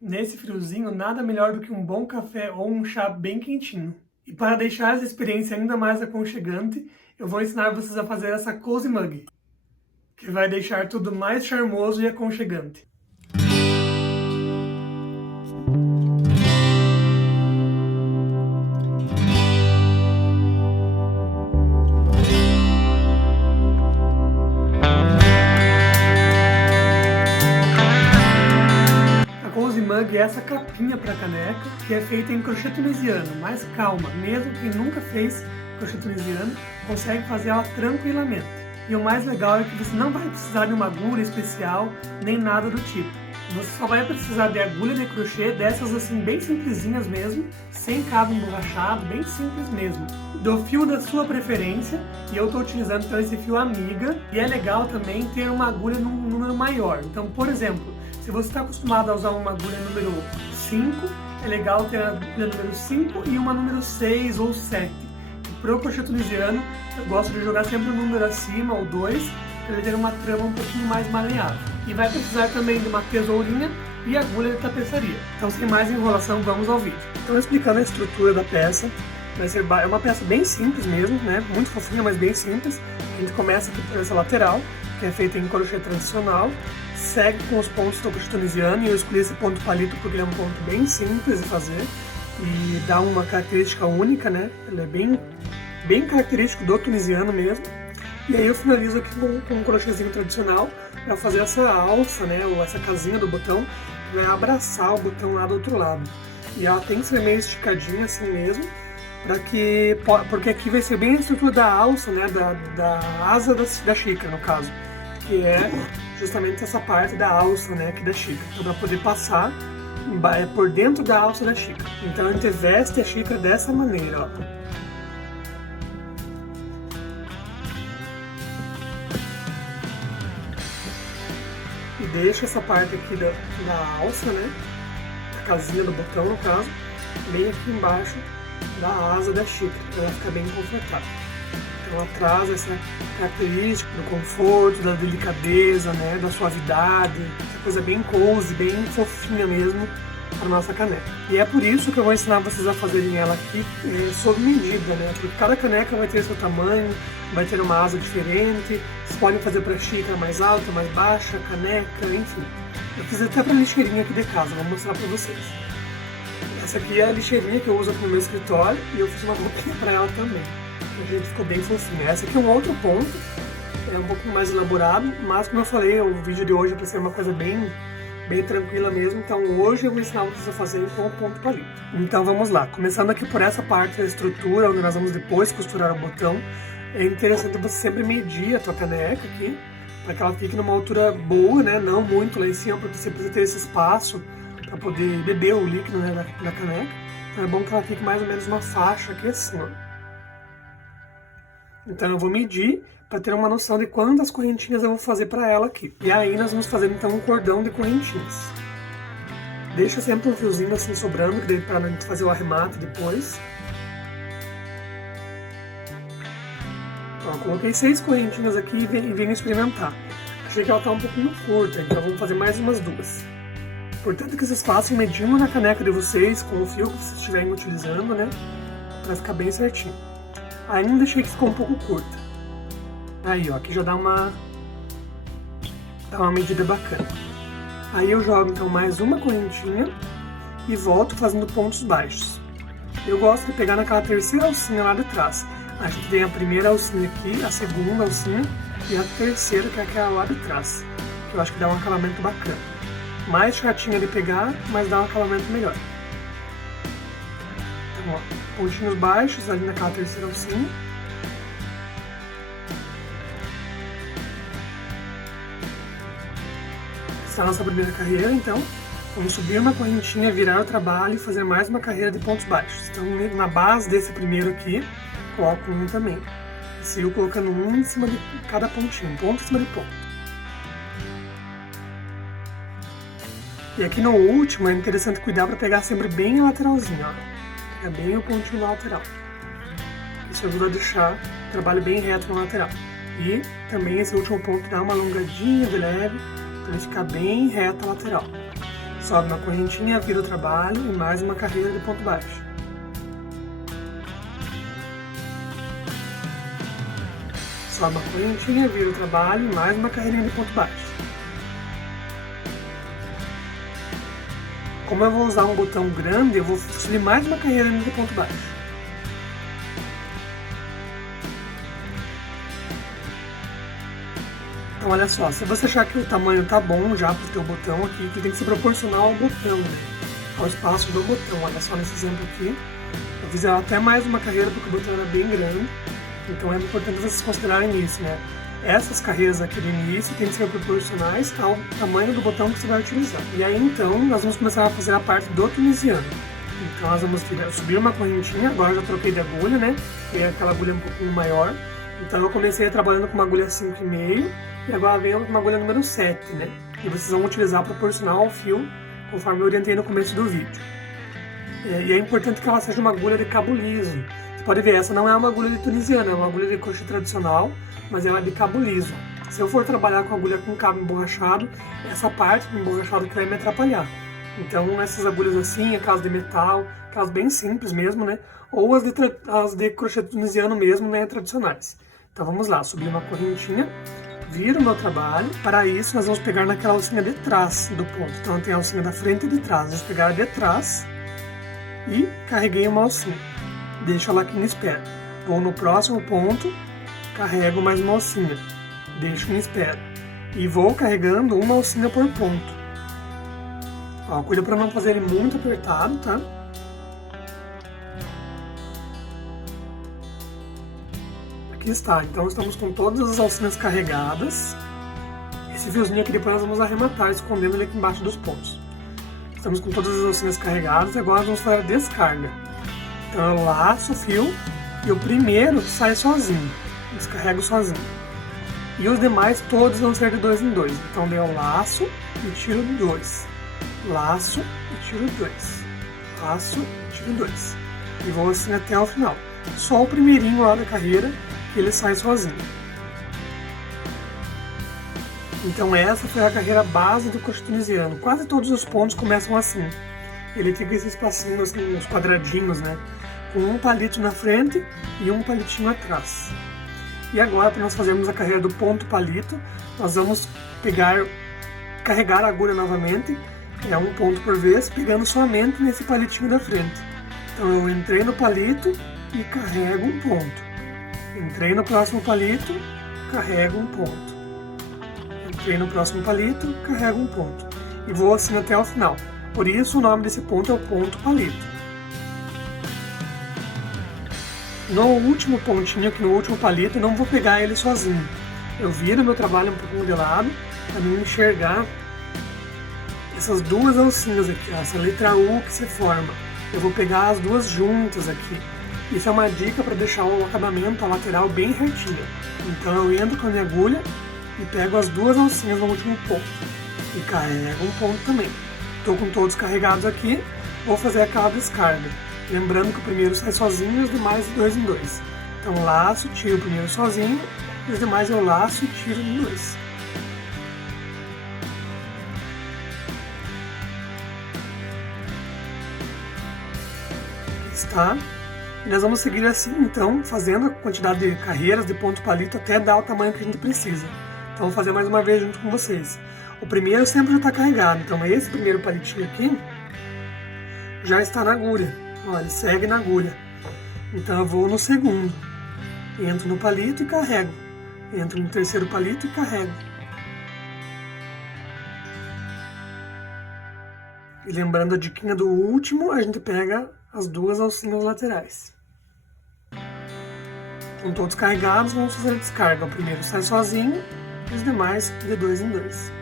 Nesse friozinho, nada melhor do que um bom café ou um chá bem quentinho. E para deixar essa experiência ainda mais aconchegante, eu vou ensinar vocês a fazer essa Cozy Mug, que vai deixar tudo mais charmoso e aconchegante. A Cozy Mug é essa capinha para caneca, que é feita em crochê tunisiano, mas calma, mesmo quem nunca fez crochê tunisiano, consegue fazer ela tranquilamente. E o mais legal é que você não vai precisar de uma agulha especial, nem nada do tipo. Você só vai precisar de agulha de crochê, dessas assim bem simplesinhas mesmo, sem cabo emborrachado, bem simples mesmo. Do fio da sua preferência, e eu estou utilizando então esse fio Amiga, e é legal também ter uma agulha num número maior. Então, por exemplo, se você está acostumado a usar uma agulha número 5, é legal ter a agulha número 5 e uma número 6 ou 7. Para o crochê tunisiano, eu gosto de jogar sempre um número acima, ou 2, para ele ter uma trama um pouquinho mais maleável. E vai precisar também de uma tesourinha e agulha de tapeçaria. Então, sem mais enrolação, vamos ao vídeo. Então, explicando a estrutura da peça, é uma peça bem simples mesmo, né? Muito fofinha, mas bem simples. A gente começa aqui por essa lateral, que é feita em crochê tradicional, segue com os pontos do crochê tunisiano, e eu escolhi esse ponto palito porque ele é um ponto bem simples de fazer e dá uma característica única, né? Ele é bem característico do tunisiano mesmo. E aí eu finalizo aqui com um crochêzinho tradicional para fazer essa alça, né? Ou essa casinha do botão, que vai abraçar o botão lá do outro lado. E ela tem que ser meio esticadinha assim mesmo, porque aqui vai ser bem a estrutura da alça, né? Da asa da xícara, no caso, que é justamente essa parte da alça, né? Aqui da xícara, então para poder passar por dentro da alça da xícara. Então a gente veste a xícara dessa maneira, ó. E deixa essa parte aqui da alça, né? A casinha do botão, no caso, bem aqui embaixo da asa da xícara, para ela ficar bem confortável. Então ela traz essa característica do conforto, da delicadeza, né? Da suavidade, essa coisa bem cozy, bem fofinha mesmo para nossa caneca. E é por isso que eu vou ensinar vocês a fazerem ela aqui sob medida, né? Porque cada caneca vai ter seu tamanho, vai ter uma asa diferente. Vocês podem fazer para xícara mais alta, mais baixa, caneca, enfim. Eu fiz até para lixeirinha aqui de casa, vou mostrar para vocês. Essa aqui é a lixeirinha que eu uso aqui no meu escritório e eu fiz uma roupinha para ela também. A gente ficou bem fofinha. Essa aqui é um outro ponto, é um pouco mais elaborado, mas como eu falei, o vídeo de hoje é para ser uma coisa bem tranquila mesmo, então hoje eu vou ensinar vocês a fazerem com o ponto palito. Então vamos lá, começando aqui por essa parte da estrutura, onde nós vamos depois costurar o botão. É interessante você sempre medir a tua caneca aqui, para que ela fique numa altura boa, né, não muito lá em cima, porque você precisa ter esse espaço para poder beber o líquido, né, da caneca. Então é bom que ela fique mais ou menos uma faixa aqui assim, ó. Então eu vou medir para ter uma noção de quantas correntinhas eu vou fazer para ela aqui. E aí nós vamos fazer então um cordão de correntinhas. Deixa sempre um fiozinho assim sobrando, que daí para a gente fazer o arremate depois. Ó, coloquei 6 correntinhas aqui e venho experimentar. Achei que ela tá um pouquinho curta, então vamos fazer mais umas 2. Portanto que vocês façam medindo na caneca de vocês, com o fio que vocês estiverem utilizando, né? Para ficar bem certinho. Ainda achei que ficou um pouco curta. Aí, ó, aqui já dá uma medida bacana. Aí eu jogo então mais uma correntinha e volto fazendo pontos baixos. Eu gosto de pegar naquela terceira alcinha lá de trás. A gente tem a primeira alcinha aqui, a segunda alcinha e a terceira, que é aquela lá de trás, que eu acho que dá um acabamento bacana. Mais chatinha de pegar, mas dá um acabamento melhor. Então, ó, pontinhos baixos ali naquela terceira alcinha. Essa é a nossa primeira carreira, então vamos subir uma correntinha, virar o trabalho e fazer mais uma carreira de pontos baixos. Então na base desse primeiro aqui, coloco um também. E sigo colocando um em cima de cada pontinho, ponto em cima de ponto. E aqui no último é interessante cuidar para pegar sempre bem a lateralzinha, ó. Pegar bem o pontinho na lateral. Isso ajuda a deixar o trabalho bem reto na lateral. E também esse último ponto dá uma alongadinha de leve, para ele ficar bem reta a lateral. Sobe uma correntinha, vira o trabalho e mais uma carreira de ponto baixo. Sobe uma correntinha, vira o trabalho e mais uma carreirinha de ponto baixo. Como eu vou usar um botão grande, eu vou subir mais uma carreirinha de ponto baixo. Então olha só, se você achar que o tamanho tá bom já pro teu botão aqui, que tem que ser proporcional ao botão, né? Ao espaço do botão. Olha só nesse exemplo aqui, eu fiz até mais uma carreira porque o botão era bem grande, então é importante vocês considerarem isso, né? Essas carreiras aqui do início tem que ser proporcionais ao tamanho do botão que você vai utilizar. E aí então nós vamos começar a fazer a parte do tunisiano. Então nós vamos subir uma correntinha, agora eu já troquei de agulha, né? E aquela agulha um pouquinho maior. Então eu comecei trabalhando com uma agulha 5,5 e agora venho com uma agulha número 7, né? E vocês vão utilizar proporcional ao fio, conforme eu orientei no começo do vídeo. E é importante que ela seja uma agulha de cabo liso. Você pode ver, essa não é uma agulha de tunisiana, é uma agulha de crochê tradicional, mas ela é de cabo liso. Se eu for trabalhar com agulha com cabo emborrachado, essa parte do emborrachado que vai me atrapalhar. Então essas agulhas assim, aquelas de metal, aquelas bem simples mesmo, né? Ou as de crochê tunisiano mesmo, né? Tradicionais. Então vamos lá, subir uma correntinha, vira o meu trabalho. Para isso nós vamos pegar naquela alcinha de trás do ponto. Então tem a alcinha da frente e de trás. Vamos pegar a de trás e carreguei uma alcinha. Deixo ela aqui em espera. Vou no próximo ponto, carrego mais uma alcinha. Deixo em espera. E vou carregando uma alcinha por ponto. Ó, cuida para não fazer ele muito apertado, tá? Aqui está, então estamos com todas as alcinhas carregadas. Esse fiozinho aqui depois nós vamos arrematar, escondendo ele aqui embaixo dos pontos. Estamos com todas as alcinhas carregadas e agora nós vamos fazer a descarga. Então eu laço o fio e o primeiro sai sozinho, descarrego sozinho. E os demais todos vão ser de 2 em 2. Então eu laço e tiro 2. Laço e tiro 2. Laço e tiro 2. E vou assim até o final. Só o primeirinho lá da carreira que ele sai sozinho. Então essa foi a carreira base do crochê tunisiano. Quase todos os pontos começam assim. Ele tem esses espacinhos, assim, uns quadradinhos, né? Com um palito na frente e um palitinho atrás. E agora, para nós fazermos a carreira do ponto palito, nós vamos carregar a agulha novamente, um ponto por vez, pegando somente nesse palitinho da frente. Então eu entrei no palito e carrego um ponto. Entrei no próximo palito, carrego um ponto. Entrei no próximo palito, carrego um ponto. E vou assim até o final. Por isso o nome desse ponto é o ponto palito. No último pontinho, aqui no último palito, não vou pegar ele sozinho. Eu viro meu trabalho um pouco de lado, para mim enxergar essas duas alcinhas aqui, ó, essa letra U que se forma. Eu vou pegar as duas juntas aqui. Isso é uma dica para deixar o acabamento, a lateral, bem retinha. Então eu entro com a minha agulha e pego as duas alcinhas no último ponto. E carrego um ponto também. Estou com todos carregados aqui, vou fazer aquela descarga. Lembrando que o primeiro sai sozinho e os demais de 2 em 2. Então laço, tiro o primeiro sozinho, e os demais eu laço e tiro em 2. Está. E nós vamos seguir assim, então, fazendo a quantidade de carreiras de ponto palito até dar o tamanho que a gente precisa. Então vou fazer mais uma vez junto com vocês. O primeiro sempre já está carregado, então esse primeiro palitinho aqui já está na agulha. Olha, ele segue na agulha. Então eu vou no segundo. Entro no palito e carrego. Entro no terceiro palito e carrego. E lembrando a diquinha do último, a gente pega as duas alcinhas laterais. Com todos carregados, vamos fazer a descarga. O primeiro sai sozinho e os demais de 2 em 2.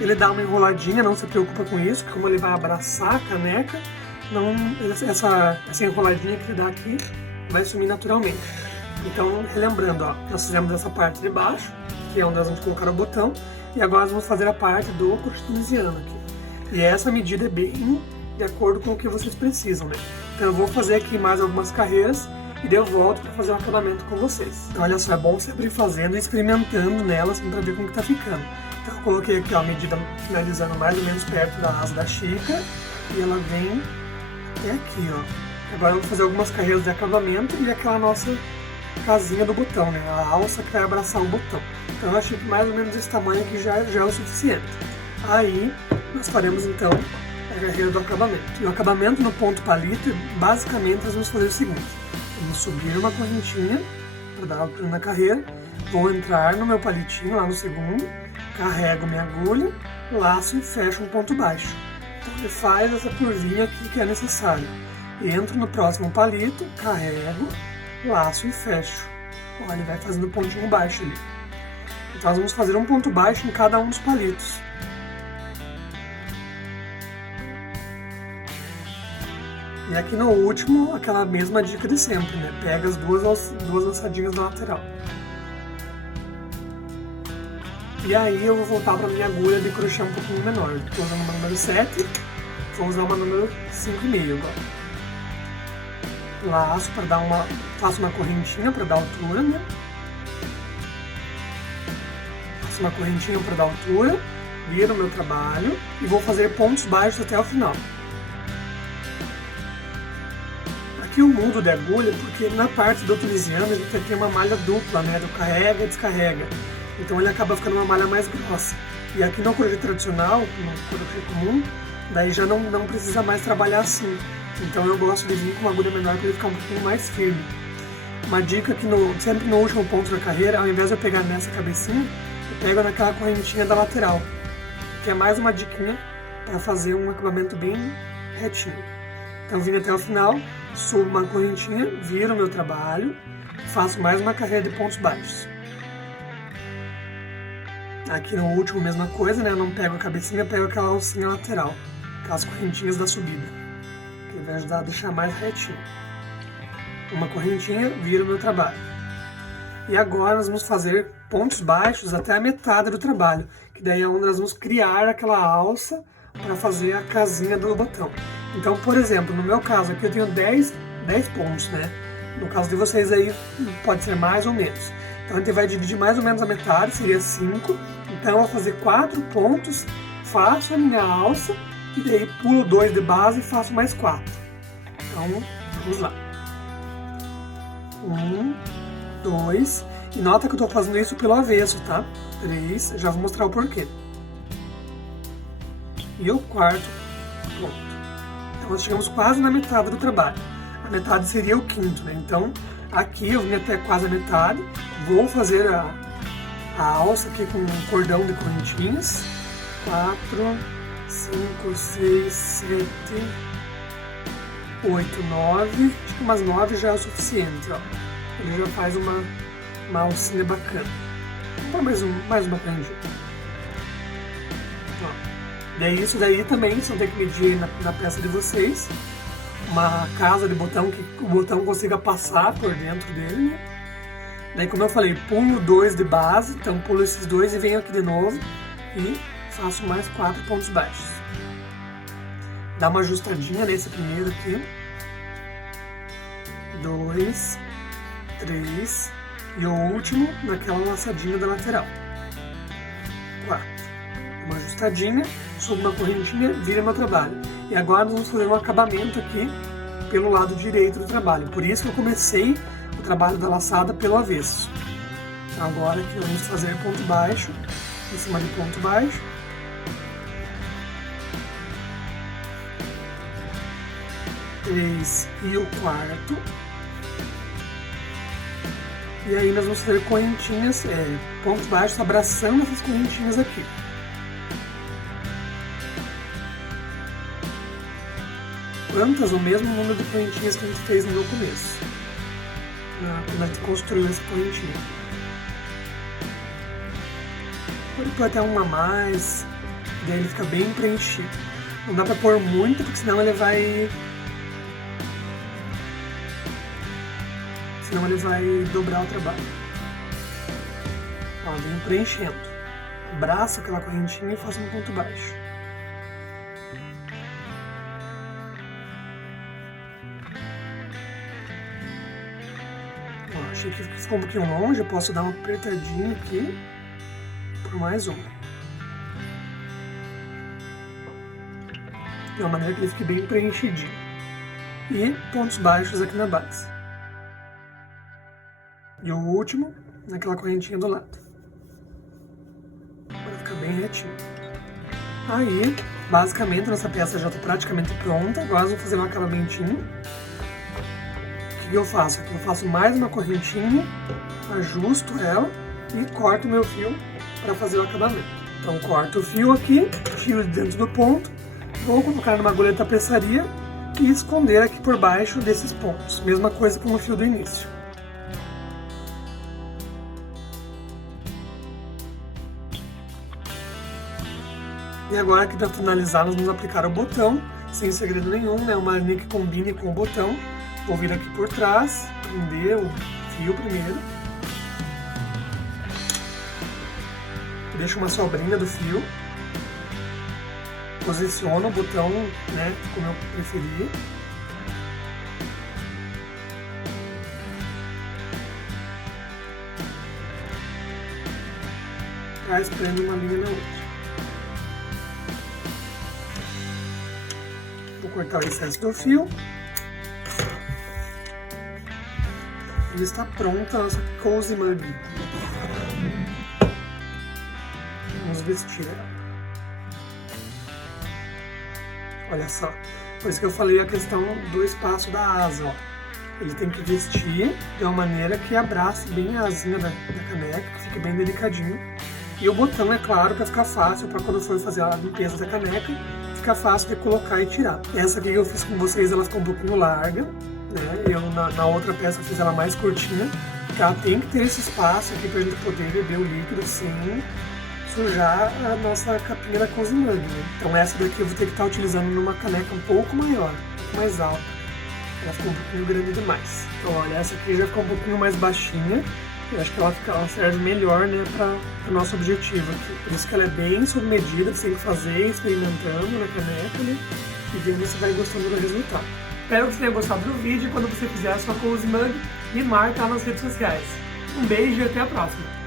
Ele dá uma enroladinha, não se preocupa com isso, como ele vai abraçar a caneca, essa enroladinha que ele dá aqui vai sumir naturalmente. Então, relembrando, ó, nós fizemos essa parte de baixo, que é onde nós vamos colocar o botão, e agora nós vamos fazer a parte do crochê tunisiano aqui. E essa medida é bem de acordo com o que vocês precisam, né? Então eu vou fazer aqui mais algumas carreiras e daí eu volto para fazer o acabamento com vocês. Então olha só, é bom sempre ir fazendo e experimentando nelas para ver como que tá ficando. Então eu coloquei aqui ó, a medida finalizando mais ou menos perto da asa da xícara e ela vem até aqui, ó. Agora eu vou fazer algumas carreiras de acabamento e aquela nossa casinha do botão, né? A alça que vai abraçar o botão. Então eu achei que mais ou menos esse tamanho aqui já é o suficiente. Aí nós faremos então a carreira do acabamento. E o acabamento no ponto palito, basicamente nós vamos fazer o seguinte: vamos subir uma correntinha para dar altura na carreira, vou entrar no meu palitinho lá no segundo, carrego minha agulha, laço e fecho um ponto baixo. Então ele faz essa curvinha aqui que é necessário. Entro no próximo palito, carrego, laço e fecho. Olha, ele vai fazendo pontinho baixo ali. Então nós vamos fazer um ponto baixo em cada um dos palitos. E aqui no último, aquela mesma dica de sempre, né? Pega as duas laçadinhas na lateral. E aí eu vou voltar para minha agulha de crochê um pouquinho menor. Estou usando uma número 7, vou usar uma número 5,5 agora. Laço para dar faço uma correntinha para dar altura, né? Faço uma correntinha para dar altura, viro o meu trabalho e vou fazer pontos baixos até o final. Aqui eu mudo de agulha porque na parte do tunisiano a gente tem uma malha dupla, né? Do carrega e descarrega. Então ele acaba ficando uma malha mais grossa. E aqui no crochê tradicional, no crochê comum, daí já não precisa mais trabalhar assim. Então eu gosto de vir com uma agulha menor para ele ficar um pouquinho mais firme. Uma dica que sempre no último ponto da carreira, ao invés de eu pegar nessa cabecinha, eu pego naquela correntinha da lateral. Que é mais uma diquinha para fazer um acabamento bem retinho. Então vim até o final, subo uma correntinha, viro o meu trabalho, faço mais uma carreira de pontos baixos. Aqui no último, mesma coisa, né? Eu não pego a cabecinha, pego aquela alcinha lateral, aquelas correntinhas da subida, que vai ajudar a deixar mais retinho. Uma correntinha, viro o meu trabalho. E agora nós vamos fazer pontos baixos até a metade do trabalho, que daí é onde nós vamos criar aquela alça para fazer a casinha do botão. Então, por exemplo, no meu caso aqui eu tenho 10 pontos, né? No caso de vocês aí pode ser mais ou menos. Então a gente vai dividir mais ou menos a metade, seria 5. Então eu vou fazer 4 pontos, faço a minha alça e daí pulo 2 de base e faço mais 4. Então, vamos lá. 1, 2, e nota que eu estou fazendo isso pelo avesso, tá? 3, já vou mostrar o porquê. E o quarto ponto. Então nós chegamos quase na metade do trabalho. A metade seria o quinto, né? Então aqui eu vim até quase a metade. Vou fazer a alça aqui com um cordão de correntinhas. 4, 5, 6, 7, 8, 9. Acho que umas 9 já é o suficiente, ó. Ele já faz uma alcinha bacana. Vamos pôr mais uma correntinha. Daí isso daí também, vocês vão ter que medir na peça de vocês. Uma casa de botão que o botão consiga passar por dentro dele, né? Daí, como eu falei, pulo 2 de base, então pulo esses 2 e venho aqui de novo e faço mais 4 pontos baixos. Dá uma ajustadinha nesse primeiro aqui. 2, 3 e o último naquela laçadinha da lateral. 4. Uma ajustadinha, subo uma correntinha, vira meu trabalho. E agora nós vamos fazer um acabamento aqui pelo lado direito do trabalho. Por isso que eu comecei o trabalho da laçada pelo avesso. Então agora aqui nós vamos fazer ponto baixo, em cima de ponto baixo. Três e o quarto. E aí nós vamos fazer correntinhas, pontos baixos abraçando essas correntinhas aqui. Quantas, o mesmo número de correntinhas que a gente fez no começo, quando a gente construiu essa correntinha. Pode pôr até uma a mais, daí ele fica bem preenchido. Não dá pra pôr muito, porque senão ele vai dobrar o trabalho. Ó, vem preenchendo. Abraço aquela correntinha e faço um ponto baixo. Achei que ficou um pouquinho longe, eu posso dar uma apertadinha aqui por mais uma. de uma maneira que ele fique bem preenchidinho. E pontos baixos aqui na base. E o último, naquela correntinha do lado. Para ficar bem retinho. Aí, basicamente, nossa peça já está praticamente pronta. Agora vou fazer um acabamentinho. O que eu faço? Aqui eu faço mais uma correntinha, ajusto ela e corto o meu fio para fazer o acabamento. Então corto o fio aqui, tiro de dentro do ponto, vou colocar numa agulha de tapeçaria e esconder aqui por baixo desses pontos. Mesma coisa com o fio do início. E agora aqui para finalizar nós vamos aplicar o botão, sem segredo nenhum, né? Uma linha que combine com o botão. Vou vir aqui por trás, prender o fio primeiro. Deixo uma sobrinha do fio. Posiciono o botão, né, como eu preferir. Traz, prendo uma linha na outra. Vou cortar o excesso do fio. E está pronta a nossa Cozy Mug. Vamos vestir ela. Olha só, por isso que eu falei a questão do espaço da asa, ó. Ele tem que vestir de uma maneira que abrace bem a asinha da caneca, que fique bem delicadinho. E o botão, é claro, para ficar fácil, para quando for fazer a limpeza da caneca, ficar fácil de colocar e tirar. Essa aqui que eu fiz com vocês, ela ficou um pouquinho larga, né? Eu na outra peça fiz ela mais curtinha, porque ela tem que ter esse espaço aqui pra gente poder beber o líquido sem sujar a nossa capinha da Cozy Mug, né? Então essa daqui eu vou ter que estar utilizando numa caneca um pouco maior, um pouco mais alta. Ela ficou um pouquinho grande demais. Então olha, essa aqui já ficou um pouquinho mais baixinha. Eu acho que ela serve melhor, né, para o nosso objetivo aqui. Por isso que ela é bem sob medida, você tem que fazer experimentando na caneca, né, e vendo se vai gostando do resultado. Espero que você tenha gostado do vídeo. Quando você fizer a sua Cozy Mug, me marca lá nas redes sociais. Um beijo e até a próxima!